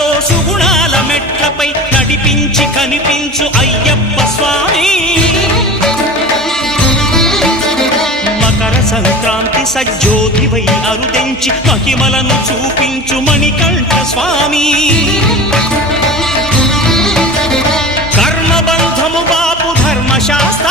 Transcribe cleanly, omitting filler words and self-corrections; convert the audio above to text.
సుఖాలతో సుగుణాల మెట్లపై నడిపించి కనిపించు అయ్యప్ప స్వామి. మకర సంక్రాంతి సజ్జోతివై అరుదెంచి మహిమలను చూపించు మణికంఠ స్వామి. కర్మబంధము బాపు ధర్మశాస్త్ర